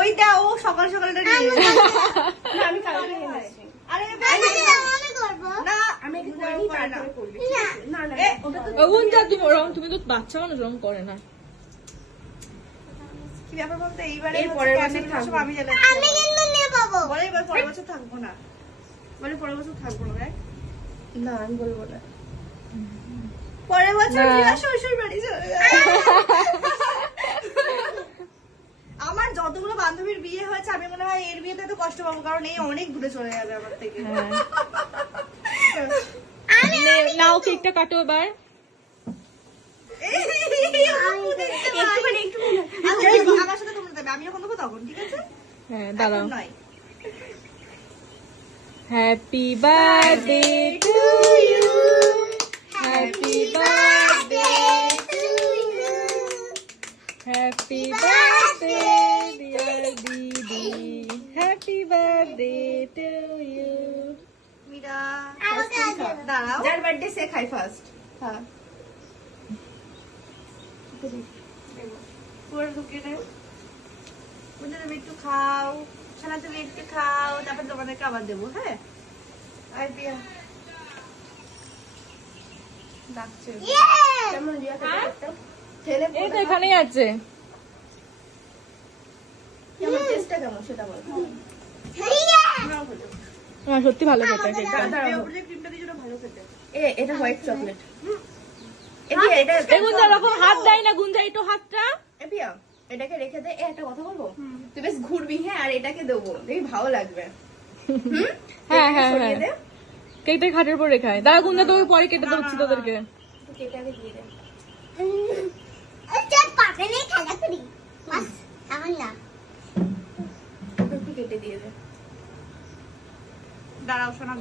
ওই দাও ও সকাল সকালটা নিয়ে আমি কালকে নিয়ে আসছি। আরে আমি করব না আমি একটু করে নিই, তারপরে করবি। না না ওটা তো গুঞ্জা তুমি ওরকম, তুমি তো বাচ্চা মানুষ ওরকম করে না। কি ব্যাপার বলতে এইবারে এর পরের বছর ক্যান্ডেল থাকবো। সব আমি জ্বালাচ্ছি আমি কিন্তু নিয়ে পাবো বলে এবার পরের বছর থাকবো না বলে পরের বছর থাকবো না দেখ না আমি বলবো না। পরের বছর না। ফিরে শ্বশুর বাড়ি চলে যাবে আমার যতগুলো বান্ধবীর বিয়ে হয়েছে আমি মনে হয় এর বিয়েতে তো কষ্ট পাবো কারণ এই অনেক দূরে চলে যাবে আমার থেকে নাও কেকটা কাটো এবার। একটুখানি আমার সাথে তোমরা দেবে আমি যখন দেবো তখন ঠিক আছে হ্যাঁ দাঁড়াও। এখন নয় happy birthday to you, happy birthday to you, happy birthday dear দিদি, happy birthday to you. Meera আমাকে আগে দাঁড়াও যার বার্থডে সে খাই ফার্স্ট। হ্যাঁ পুরো ঢুকিয়ে দেব বুঝলে তুমি একটু খাও ছানা তুমি একটু খাও তারপর তোমাদেরকে আবার দেবো হ্যাঁ আই পিয়া ডাকছে কেমন রিয়া খেতে? ছেলে এই তো এখানেই আছে। কেমন টেস্টটা কেমন সেটা বল। আমরাও খেতে আমার সত্যি ভালো খেতে কেকটা। এই উপরে যে ক্রিমটা দিয়েছো ওটা ভালো খেতে এটা হোয়াইট চকলেট। এটা এই গুঞ্জা ওরকম হাত দেয় না, গুঞ্জা একটু হাতটা। এপিয়া এটাকে রেখে দে। একটা কথা বলবো, তুই বেশ ঘুরবি হ্যাঁ, আর এটাকে দেবো, দেখবি ভালো লাগবে। হ্যাঁ হ্যাঁ সরিয়ে দে। হ্যাঁ, কেকটা খাটের উপর রেখায়। দাঁড়া গুঞ্জা, তোকে পরে কেটে দিচ্ছি তোদেরকে। তুই কেটে দিয়ে দে। আচ্ছা পাপে নেই খেলা করি বাস এখন না ওকে একটু কেটে দিয়ে দে। দাঁড়াও শোনা